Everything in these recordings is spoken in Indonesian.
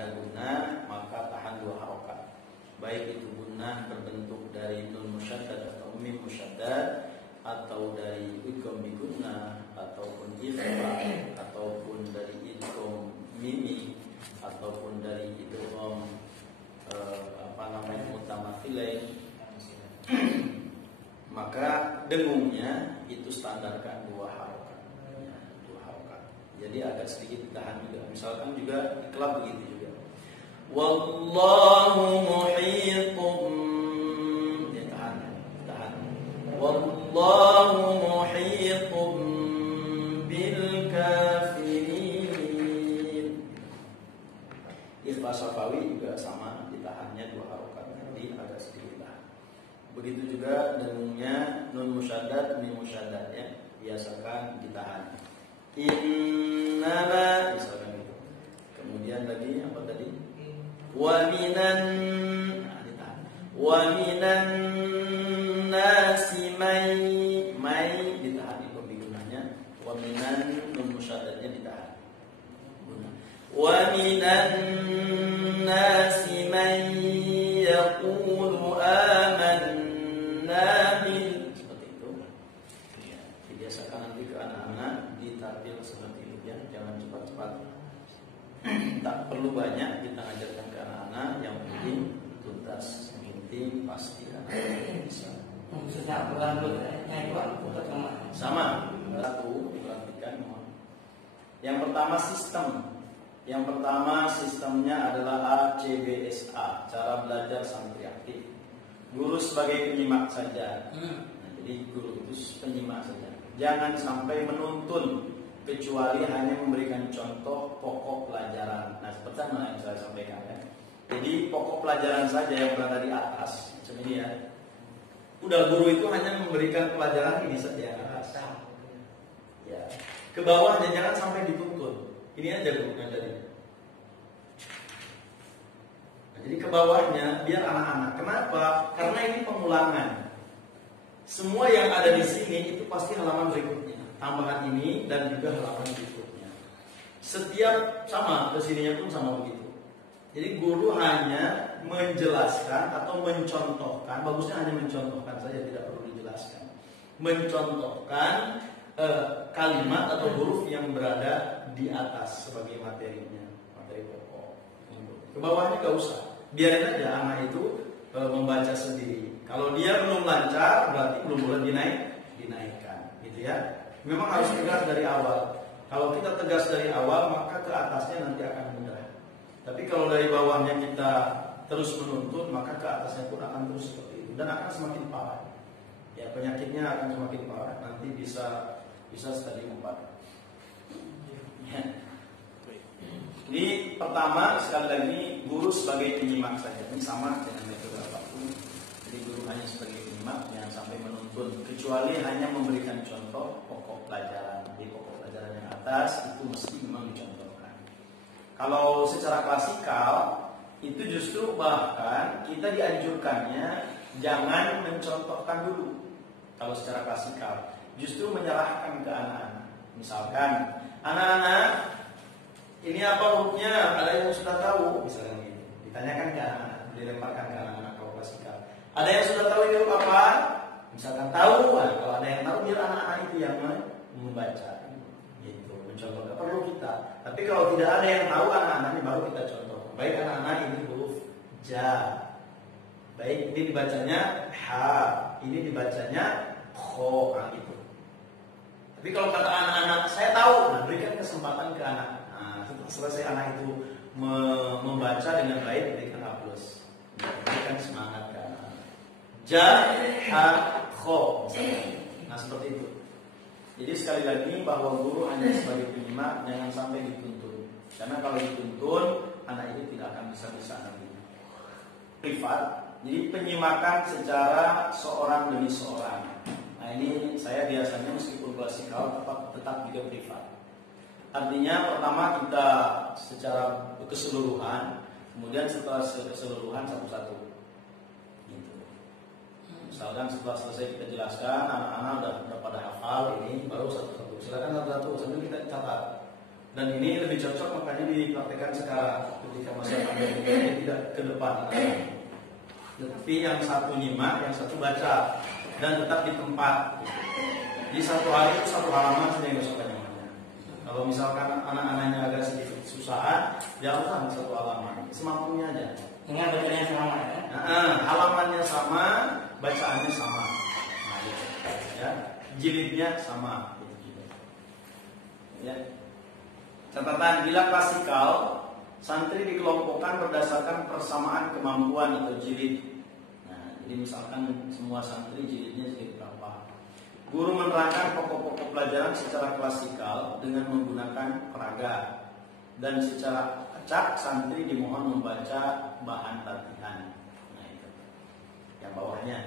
ada guna, maka tahan 2 harokat. Baik itu guna berbentuk dari nun musyaddad atau mim musyaddad, atau dari idgham bi guna, ataupun ikhfa, ataupun dari idgham mimi, ataupun dari idgham mutamathilain. Maka dengungnya itu standarkan 2 harokat. Ya, 2 harokat. Jadi agak sedikit ditahan juga. Misalkan juga iklab begitu juga. Wallahu muhitum, ya tahan. Wallahu muhitum bil kafirin. Ikhfa Syafawi juga sama, ditahannya 2 harokat. Jadi agak sedikit tahan. Begitu juga dengungnya nun musyaddad, mim musyaddad, ya. Biasakan ditahan. Innama, misalkan itu. Kemudian tadi apa tadi? Wa minan nasi may ditahan itu gunanya. Wa minan nun musyaddadnya ditahan. Wa minan nasi may yaqulu amanna bil, seperti itu. Ya, dibiasakan nanti ke anak-anak ditarbil seperti itu, ya. Jangan cepat-cepat. Tak perlu banyak kita ajarkan ke anak-anak, yang penting tuntas, yang penting pasti anak-anak bisa. Sama, satu diperhatikan. Yang pertama sistemnya adalah ACBSA, cara belajar santri aktif. Guru sebagai penyimak saja. Nah, jadi guru itu penyimak saja. Jangan sampai menuntun, kecuali hanya memberikan contoh pokok pelajaran. Nah, seperti yang saya sampaikan, ya. Jadi pokok pelajaran saja yang berada di atas. Seperti ini, ya. Udah, guru itu hanya memberikan pelajaran ini saja atas. Ya. Ke bawahnya jangan sampai dituntun. Ini aja guru ngajarin. Nah, jadi ke bawahnya biar anak-anak. Kenapa? Karena ini pengulangan. Semua yang ada di sini itu pasti halaman berikutnya. Tambahan ini dan juga halaman berikutnya. Setiap sama, kesininya pun sama begitu. Jadi guru hanya menjelaskan atau mencontohkan, bagusnya hanya mencontohkan saja, tidak perlu dijelaskan. Mencontohkan kalimat atau huruf yang berada di atas sebagai materinya, materi pokok. Ke bawahnya gak usah, biarin aja anak itu membaca sendiri. Kalau dia belum lancar, berarti belum boleh dinaikkan, gitu ya. Memang harus tegas dari awal. Kalau kita tegas dari awal, maka ke atasnya nanti akan mudah. Tapi kalau dari bawahnya kita terus menuntut, maka ke atasnya pun akan terus seperti itu dan akan semakin parah. Ya, penyakitnya akan semakin parah. Nanti bisa stadium 4. Ya. Jadi pertama, sekali lagi, guru sebagai penyimak saja. Ini sama dengan metode apapun. Jadi guru hanya sebagai penyimak, jangan sampai menuntun, kecuali hanya memberikan contoh pokok pelajaran. Di pokok pelajaran yang atas itu mesti memang dicontohkan. Kalau secara klasikal itu justru bahkan kita dianjurkannya jangan mencontohkan dulu. Kalau secara klasikal justru menyerahkan ke anak-anak. Misalkan, anak-anak, ini apa hurufnya? Ada yang sudah tahu? Misalnya gitu. Ditanyakan ke anak-anak, dilemparkan ke anak-anak kalau klasikal. Ada yang sudah tahu ini huruf apa? Misalkan tahu, nah, kalau ada yang tahu biar anak-anak itu yang membaca. Gitu, mencontoh. Gak perlu kita. Tapi kalau tidak ada yang tahu, anak-anaknya baru kita contoh. Baik anak-anak, ini huruf ja. Baik, ini dibacanya ha. Ini dibacanya kho, gitu. Tapi kalau kata anak-anak, saya tahu, nah, berikan kesempatan ke anak. Nah, setelah selesai anak itu membaca dengan baik, berikan A+. Berikan semangat ke anak. Ja, ha, kho. Nah, seperti itu. Jadi sekali lagi bahwa guru hanya sebagai penyimak, jangan sampai dituntun. Karena kalau dituntun, anak itu tidak akan bisa nanti. Privat. Jadi penyimakan secara seorang demi seorang. Nah, ini saya biasanya meskipun klasikal tetap juga privat. Artinya pertama kita secara keseluruhan, kemudian setelah keseluruhan satu-satu. Gitu. Misalkan setelah selesai kita jelaskan, anak-anak udah pada hafal ini, baru satu-satu. Silakan satu-satu sambil kita catat. Dan ini lebih cocok makanya dipraktekkan sekarang ketika masa pandemi ini tidak ke depan. Tetapi yang satu nyimak, yang satu baca dan tetap di tempat. Di satu hari itu satu halaman saja yang besok banyak-banyak. Kalau misalkan anak-anaknya agak sedikit kesusahan, ya usah satu halaman, semampunya aja. Dengan bacanya sama ya? Halamannya sama, bacaannya sama. Nah, gitu. Ya, jilidnya sama. Gitu. Ya. Catatan, bila klasikal, santri dikelompokkan berdasarkan persamaan kemampuan atau jilid. Nah, jadi misalkan semua santri jilidnya jilid berapa. Guru menerangkan pokok-pokok pelajaran secara klasikal dengan menggunakan peraga. Dan secara acak, santri dimohon membaca bahan latihan. Nah, itu. Yang bawahnya.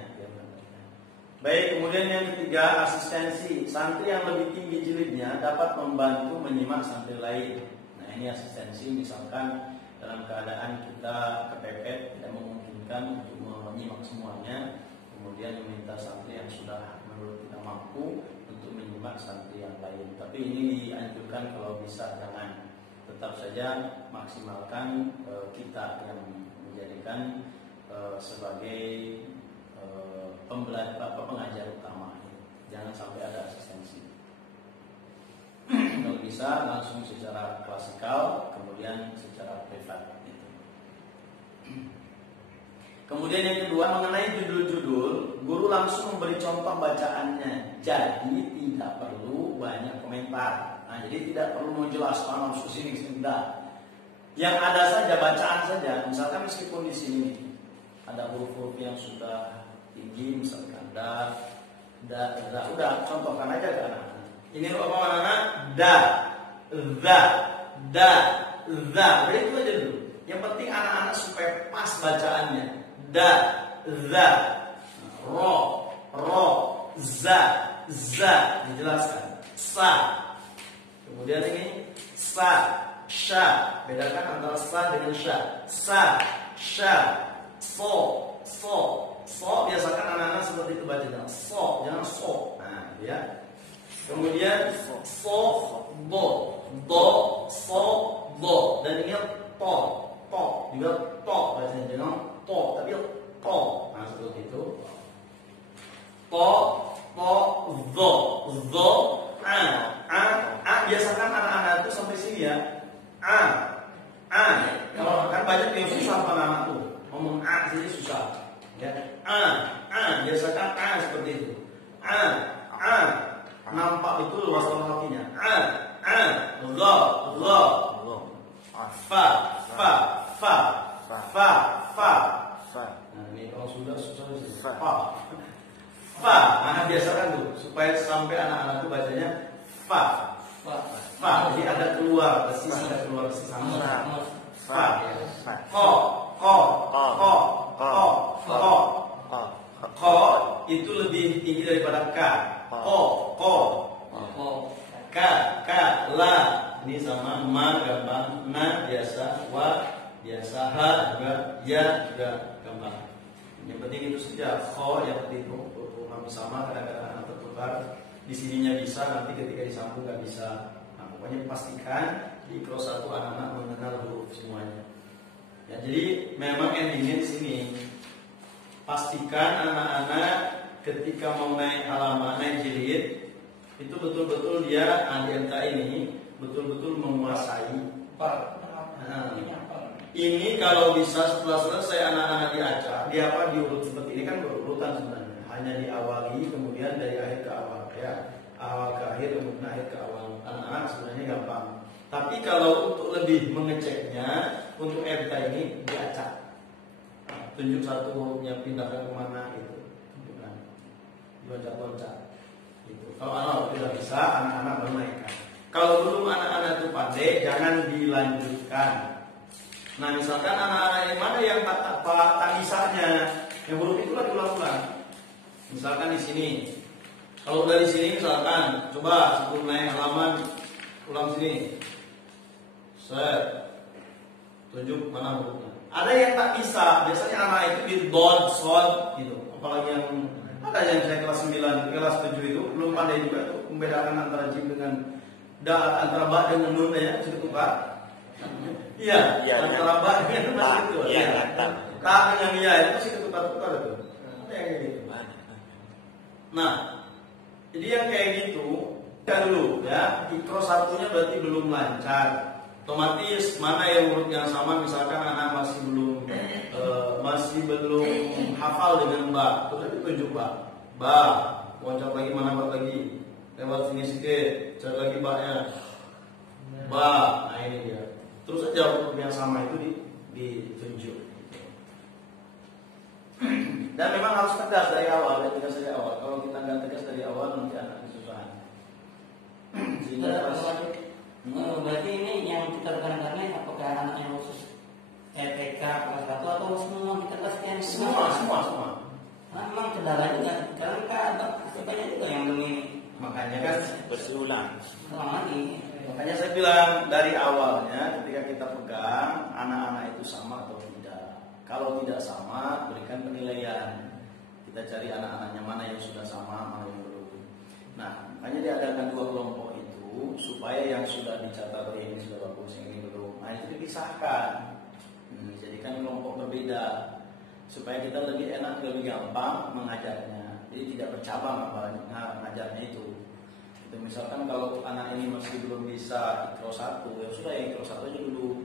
Baik, kemudian yang ketiga, asistensi. Santri yang lebih tinggi jilidnya dapat membantu menyimak santri lain. Nah, ini asistensi misalkan dalam keadaan kita kepepet, tidak memungkinkan untuk menyimak semuanya, kemudian meminta santri yang sudah menurut kita mampu untuk menyimak santri yang lain. Tapi ini dianjurkan kalau bisa jangan. Tetap saja maksimalkan kita yang menjadikan sebagai pengajar utama. Jangan sampai ada asistensi. Kalau bisa langsung secara klasikal, kemudian secara privat. Kemudian yang kedua, mengenai judul-judul, guru langsung memberi contoh bacaannya. Jadi tidak perlu banyak komentar. Nah, jadi tidak perlu menjelaskan harus kesini tidak. Yang ada saja bacaan saja. Misalkan meskipun di sini ada huruf-huruf yang sudah tinggi, misalkan da, udah contohkan aja ke anak-anak. Ini apa anak-anak? Da, Udah itu aja dulu. Yang penting anak-anak supaya pas bacaannya. Da, ro, za, dijelaskan. Sa. Kemudian ini sa, sha. Bedakan antara sa dengan sha. Sa, sha, so. Biasakan anak-anak seperti itu bacanya. So, jangan so. Nah, gitu ya. Kemudian so, do, so, do. Dan ini to juga to bacanya, jangan to, tapi to. Nah, seperti itu. To, zo, biasakan anak-anak itu sampai sini ya. Kalau kan banyak yang susah anak-anak tuh ngomong jadi susah. Ya. Biasakan seperti itu. Nampak betul wasal hatinya. Lo. Fa. Nah, ini kalau sudah susah fa. Nah, biasakan tuh supaya sampai anak-anak itu bacanya fa. Jadi ada keluar sama. Fa. Ko itu lebih tinggi daripada ka. Ko. Ka, la. Ini sama ma gampang, na biasa, wa biasa, ha juga, ya juga gampang. Yang penting itu saja. Ko yang penting hampir sama, kadang-kadang anak tertukar. Di sininya bisa, nanti ketika disambung nggak bisa. Nah, pokoknya pastikan di kelas 1 anak-anak mengenal huruf semuanya. Ya, jadi memang endingnya di sini. Pastikan anak-anak ketika mau naik halaman, naik jilid, itu betul-betul dia ADMK ini betul-betul menguasai. Ini kalau bisa setelah selesai anak-anak diurut seperti ini kan berurutan sebenarnya. Hanya diawali kemudian dari akhir ke awal ya. Awal ke akhir kemudian akhir ke awal. Anak-anak sebenarnya gampang. Tapi kalau untuk lebih mengeceknya, untuk MK ini diacak. Tunjuk satu hurufnya pindahkan kemana gitu. Tunjukkan. Loncat-loncat. Gitu. Kalau anak tidak bisa, anak-anak baru naikkan. Kalau belum anak-anak itu pandai, jangan dilanjutkan. Nah, misalkan anak-anak yang mana yang tak bisanya, yang huruf itu lagi ulang-ulang. Misalkan di sini. Kalau udah di sini misalkan, coba sebelum naik halaman ulang sini. Set. Tunjuk mana hurufnya. Ada yang tak bisa, biasanya anak itu di don, son gitu. Apalagi yang ada yang saya kelas 9, kelas 7 itu belum pandai juga tuh membedakan antara jim dengan antara ba dengan nun ya, bisa tukar. Iya, antara ba dengan nun masih itu. Iya, ta dengan ya itu masih ketukar-tukar itu. Ada yang kayak gitu. Nah, jadi yang kayak gitu kan dulu ya, ikro satunya berarti belum lancar. Otomatis mana yang huruf yang sama, misalkan anak masih belum hafal dengan ba, terus ditunjuk ba, loncat lagi mana ba lagi, lewat sini sedikit, cari lagi ba-nya, ba, nah ini dia. Terus aja huruf yang sama itu ditunjuk. Dan memang harus tegas dari awal, tegas dari awal. Kalau kita nggak tegas dari awal nanti anak kesusahan. Sehingga berarti ini yang kita tekankan ini apakah anak yang khusus TK kelas 1 atau semua kita kasihkan semua. Nah, memang kendala juga karena banyak juga yang belum ini. Makanya kan berulang lagi. Makanya saya bilang dari awalnya ketika kita pegang anak-anak itu sama atau tidak. Kalau tidak sama, berikan penilaian. Kita cari anak-anaknya mana yang sudah sama, mana yang belum. Nah, makanya diadakan 2 kelompok itu supaya yang sudah dicatat ini sudah bagus, yang ini belum. Nah, itu dipisahkan. Jadikan kelompok berbeda supaya kita lebih enak, lebih gampang mengajarnya. Jadi tidak bercabang mengajarnya itu. Itu misalkan kalau anak ini masih belum bisa ikro 1, ya sudah yang ikro 1 aja dulu.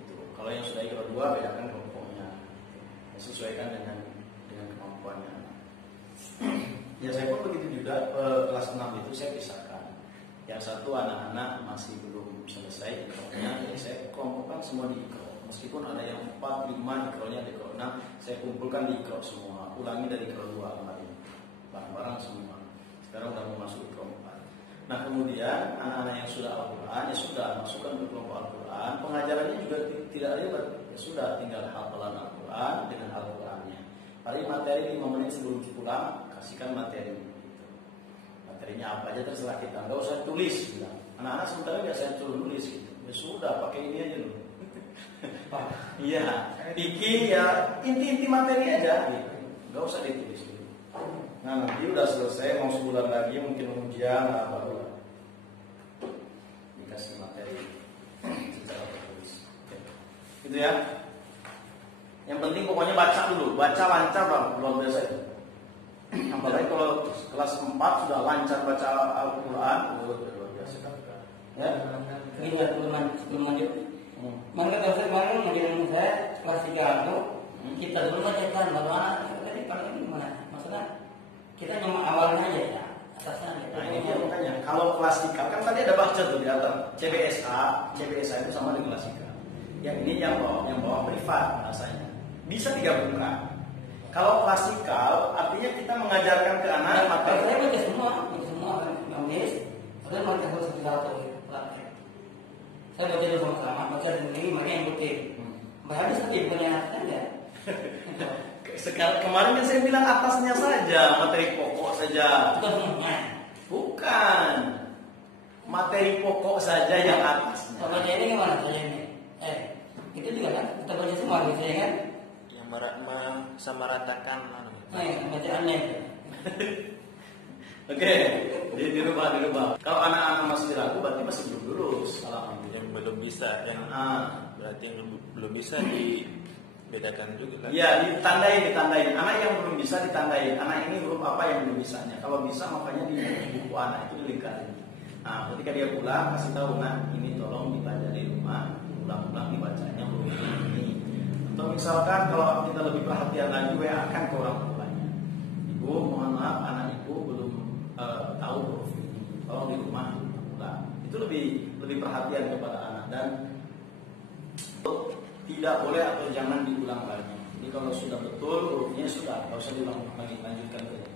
Itu. Kalau yang sudah ikro 2, bedakan kelompoknya. Ya, sesuaikan dengan kemampuannya. Ya saya pun begitu juga kelas 6 itu saya pisahkan. Yang satu anak-anak masih belum selesai ikronya, jadi saya kelompokkan semua di ikro. Meskipun ada yang 4, 5 ikronya di ikro 6, saya kumpulkan di ikro semua. Ulangi dari ikro 2 kemarin, bareng-bareng semua. Sekarang udah mau masuk ikro 4. Nah kemudian anak-anak yang sudah Al-Quran, ya sudah masukkan ke kelompok Al-Quran. Pengajarannya juga tidak ribet, ya sudah tinggal hafalan Al-Quran dengan Al-Qurannya. Paling materi 5 menit sebelum pulang, kasihkan materi. Materinya apa aja terserah kita, nggak usah tulis bilang. Anak-anak sementara nggak saya suruh nulis gitu. Ya sudah pakai ini aja dulu. Iya, bikin ya inti-inti materi aja gitu. Nggak usah ditulis dulu. Nah nanti udah selesai, mau sebulan lagi mungkin ujian baru dikasih materi secara tertulis. Gitu ya. Yang penting pokoknya baca dulu, baca lancar bang, luar biasa itu. Apalagi kalau kelas 4 sudah lancar baca Al-Quran, luar biasa. Ya, ini belum lanjut. Maka dosen kemarin ngajarin saya kelas 3 itu kita dulu bacakan baru anak tadi kalau ini gimana? Maksudnya kita nyamak awalnya aja ya, atasnya aja. Nah ini dia makanya kalau klasikal kan tadi ada baca tuh di atas CBSA itu sama dengan klasikal. Yang ini yang bawa privat rasanya bisa digabungkan. Kalau klasikal artinya kita mengajarkan ke anak materi. Saya baca semua nulis, kemudian mereka harus satu praktek. Saya baca dulu sama-sama, baca sendiri, mereka yang ikutin. Habis tadi punya kan ya. Sekarang kemarin kan saya bilang atasnya saja, materi pokok saja. Bukan semuanya. Bukan. Materi pokok saja yang atasnya. Kalau baca ini gimana saja ini? Itu juga kan kita baca semua gitu ya kan? Yang mensamaratakan bacaannya. Oke, jadi dirubah. Kalau anak-anak masih ragu, berarti masih belum lulus. Alhamdulillah. yang belum bisa, yang berarti yang belum bisa dibedakan juga kan? Iya, ditandain. Anak yang belum bisa ditandain. Anak ini huruf apa yang belum bisanya. Kalau bisa makanya di buku anak itu dilingkarin. Nah, ketika dia pulang kasih tahu, nah ini tolong dibaca di rumah, ulang-ulang dibacanya huruf ini. Atau misalkan kalau kita lebih perhatian lagi, WA-kan ke orang tuanya. Ibu, mohon maaf, anak ibu belum tahu huruf ini. Tolong di rumah ulang. Itu lebih perhatian kepada anak dan tidak boleh atau jangan diulang lagi. Jadi kalau sudah betul hurufnya sudah, tidak usah diulang lagi, lanjutkan saja.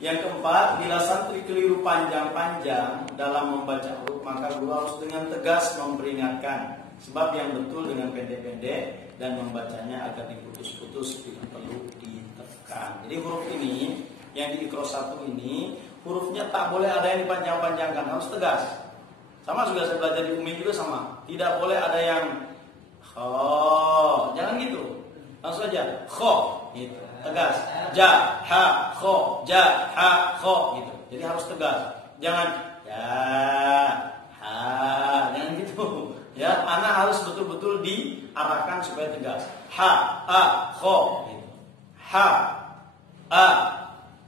Yang keempat, bila santri keliru panjang-panjang dalam membaca huruf, maka guru harus dengan tegas memperingatkan. Sebab yang betul dengan pendek-pendek dan membacanya agar diputus-putus bila perlu ditekan. Jadi huruf ini yang di ikro 1 ini hurufnya tak boleh ada yang dipanjang-panjangkan, harus tegas. Sama juga saya belajar di Umi juga sama. Tidak boleh ada yang kho, jangan gitu. Langsung aja kho, gitu. Tegas. Ja, ha, kho, ja, ha, kho, gitu. Jadi harus tegas. Jangan ya, Ya, anak harus betul-betul diarahkan supaya tegas. Ha, a, kho. Ha, a,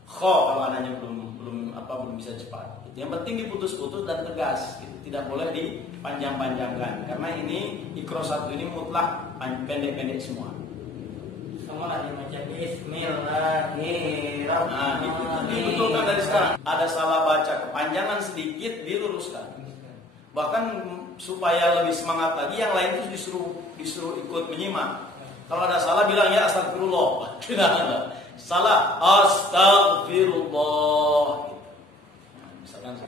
kho. Kalau anaknya belum bisa cepat. Yang penting diputus-putus dan tegas. Tidak boleh dipanjang-panjangkan. Karena ini ikro 1 ini mutlak pendek-pendek semua. Semua lagi macam Bismillahirrahmanirrahim. Nah, itu dibetulkan dari sekarang. Ada salah baca kepanjangan sedikit diluruskan. Bahkan supaya lebih semangat lagi, yang lain itu disuruh ikut menyimak. Kalau ada salah bilang ya astagfirullah. Tidak. Salah astagfirullah. Misalkan.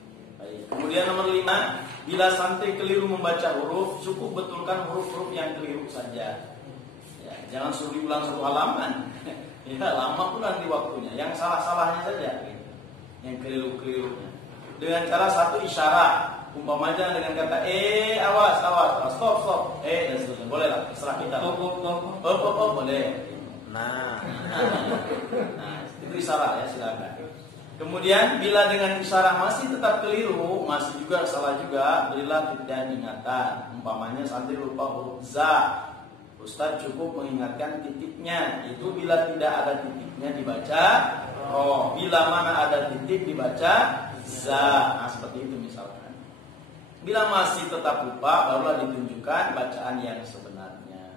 Kemudian nomor 5, bila santri keliru membaca huruf, cukup betulkan huruf-huruf yang keliru saja. Ya, jangan suruh diulang 1 halaman. Ya, lama pula di waktunya. Yang salah-salahnya saja, yang keliru-kelirunya. Dengan cara 1 isyarat, umpamanya dengan kata awas, stop, dan seterusnya. Boleh lah, terserah kita. Boleh. Nah, itu isyarat ya, silakan. Kemudian bila dengan isyarat masih tetap keliru, masih juga salah juga, berilah dan ingatan. Umpamanya santri lupa huruf za, Ustaz cukup mengingatkan titiknya. Itu bila tidak ada titiknya dibaca roh, bila mana ada titik dibaca za. Nah, seperti itu misalkan. Bila masih tetap lupa, barulah ditunjukkan bacaan yang sebenarnya.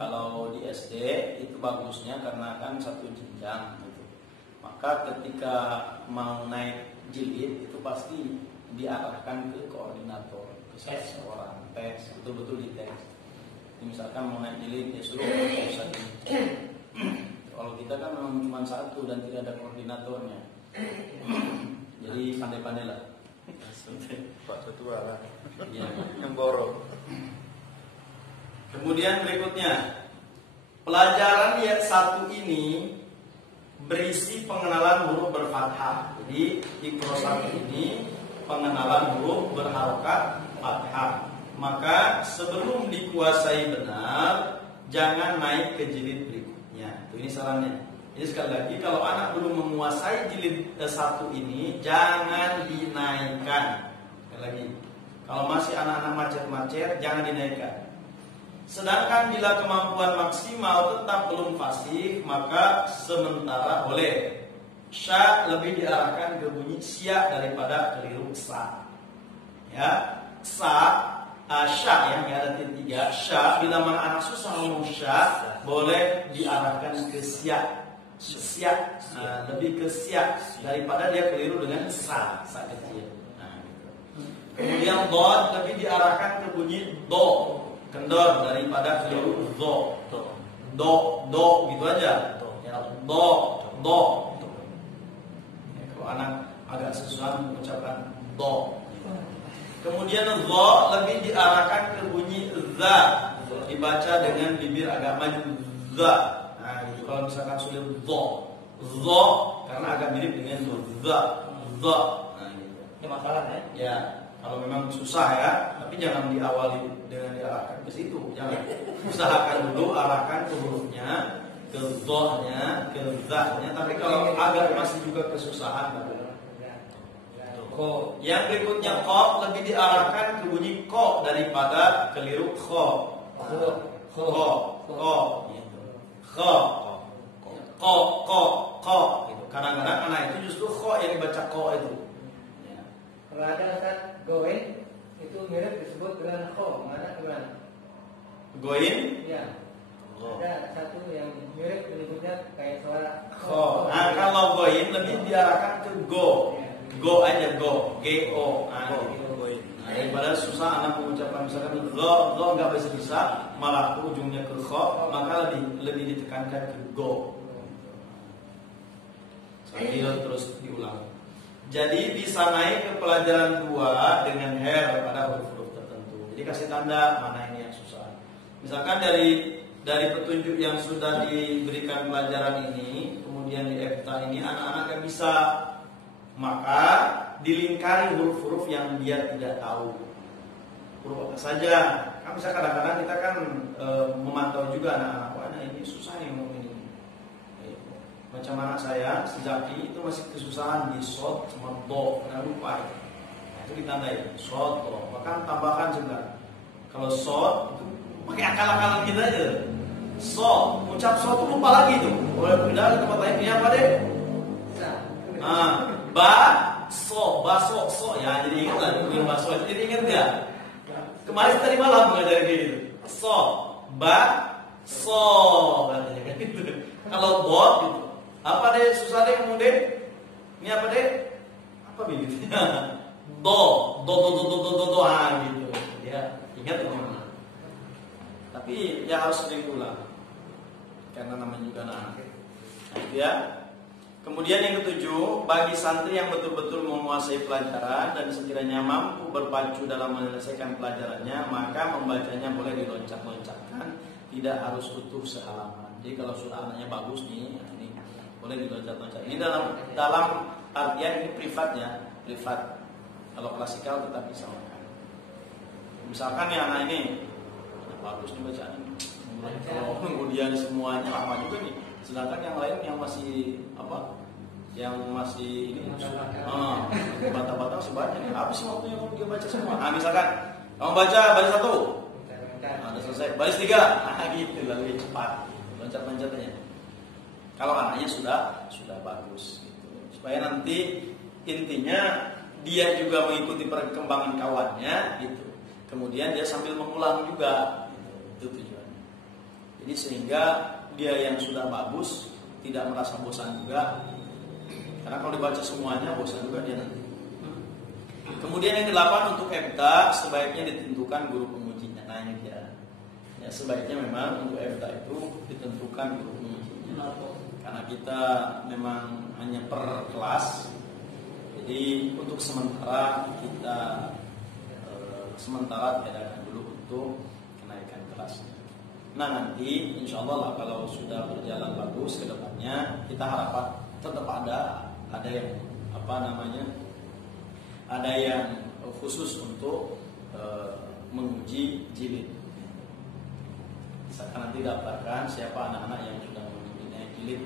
Kalau di SD itu bagusnya karena kan 1 jenjang. Maka ketika mau naik jilid itu pasti diarahkan ke koordinator, ke seseorang, tes, betul-betul dites. Misalkan mau naik jilid ya suruh Ustaz ini. Kalau kita kan memang cuma 1 dan tidak ada koordinatornya. Jadi pandai-pandailah. Pak Ketua lah. Ya. Yang borong. Kemudian berikutnya, pelajaran yang 1 ini berisi pengenalan huruf berfathah. Jadi ikro 1 ini pengenalan huruf berharokat fathah. Maka sebelum dikuasai benar, jangan naik ke jilid berikutnya. Ini sarannya. Jadi sekali lagi, kalau anak belum menguasai jilid 1 ini, jangan dinaikkan. Sekali lagi, kalau masih anak-anak macet-macet, jangan dinaikkan. Sedangkan bila kemampuan maksimal tetap belum fasih, maka sementara boleh. Sya lebih diarahkan ke bunyi sya daripada keliru sa. Ya, sa, sya yang ada titik 3. Sya bila mana anak susah ngomong sya, boleh diarahkan ke sya. Sya, lebih ke sya daripada dia keliru dengan sa kecil. Nah, gitu. Kemudian dod lebih diarahkan ke bunyi do. Kendor daripada keliru do gitu aja. Ya, do. Ya, kalau anak agak susah mengucapkan do. Kemudian zo lebih diarahkan ke bunyi za, dibaca dengan bibir agak maju za. Nah, gitu. Kalau misalkan sulit zo karena agak mirip dengan za. Nah, gitu. Ini masalah ya? Ya. Kalau memang susah ya, tapi jangan diawali dengan diarahkan ke situ. Jangan. Usahakan dulu arahkan ke hurufnya, ke dhohnya, ke za-nya. Tapi kalau agak masih juga kesusahan, ko. Yang berikutnya ko lebih diarahkan ke bunyi ko daripada keliru kho. Ko. Kadang-kadang anak itu justru kho yang dibaca ko itu. Kalau ada Ustaz goin itu mirip disebut dengan kho, mana kemana? Goin? Ya. Ada satu yang mirip menyebutnya kayak suara kho. Nah, kalau goin lebih diarahkan ke go. Go aja go, G-O. Nah, daripada susah anak mengucapkan misalkan go nggak bisa malah ujungnya ke kho, maka lebih ditekankan ke go. Sambil terus diulang. Jadi bisa naik ke pelajaran 2 dengan her pada huruf-huruf tertentu. Jadi kasih tanda mana ini yang susah. Misalkan dari petunjuk yang sudah diberikan pelajaran ini, kemudian di EFTA ini anak-anak yang bisa, maka dilingkari huruf-huruf yang dia tidak tahu. Huruf apa saja. Kan bisa kadang-kadang kita kan memantau juga anak-anak, wah ini susah nih ngomong ini. Macam anak saya, sejati itu masih kesusahan di shot sama do, karena lupa. Nah, itu ditandai shot do. Bahkan tambahkan sebentar. Kalau so itu pakai akal-akalan kita aja. So, ucap so itu lupa lagi tuh. Boleh pindah ke tempat lain, ini apa deh? Baso, so ya, jadi ingat lah yang baso itu, jadi ingat nggak? Kemarin tadi malam ngajarin kayak gitu. So, katanya kan gitu. Kalau bot gitu, apa deh susah deh kamu deh? Ini apa deh? Apa begitu? Do, gitu. Ya, ingat itu. Tapi ya harus sering ulang, karena namanya juga anak. Nah, ya. Kemudian yang ketujuh, bagi santri yang betul-betul menguasai pelajaran dan sekiranya mampu berpacu dalam menyelesaikan pelajarannya, maka membacanya boleh diloncat-loncatkan, tidak harus utuh sehalaman. Jadi kalau sudah anaknya bagus nih, ini boleh diloncat-loncat. Ini dalam artian ini privat ya, privat. Kalau klasikal tetap bisa makan. Misalkan nih anak ini bagus nih bacaan, kemudian semuanya lama juga nih. Sedangkan yang lain yang masih apa? Yang masih ini bata-bata sebanyak. Apa sih waktunya kamu dia baca semua? Nah, misalkan kamu baca baris 1, udah selesai. Baris 3, gitu lebih cepat. Loncat-loncatnya. Kalau anaknya sudah bagus, gitu. Supaya nanti intinya dia juga mengikuti perkembangan kawannya, gitu. Kemudian dia sambil mengulang juga, gitu. Itu tujuannya. Jadi sehingga dia yang sudah bagus tidak merasa bosan juga, karena kalau dibaca semuanya bosan juga dia nanti. Kemudian yang ke-8, untuk EBTA sebaiknya ditentukan guru pengujinya. Nah ini dia. Ya, sebaiknya memang untuk EBTA itu ditentukan guru pengujinya. Karena kita memang hanya per kelas. Jadi untuk sementara kita tiadakan dulu untuk kenaikan kelasnya. Nah nanti insya Allah lah kalau sudah berjalan bagus ke depannya, kita harapkan tetap ada yang ada yang khusus untuk menguji jilid. Misalkan nanti daftarkan siapa anak-anak yang sudah menguji jilid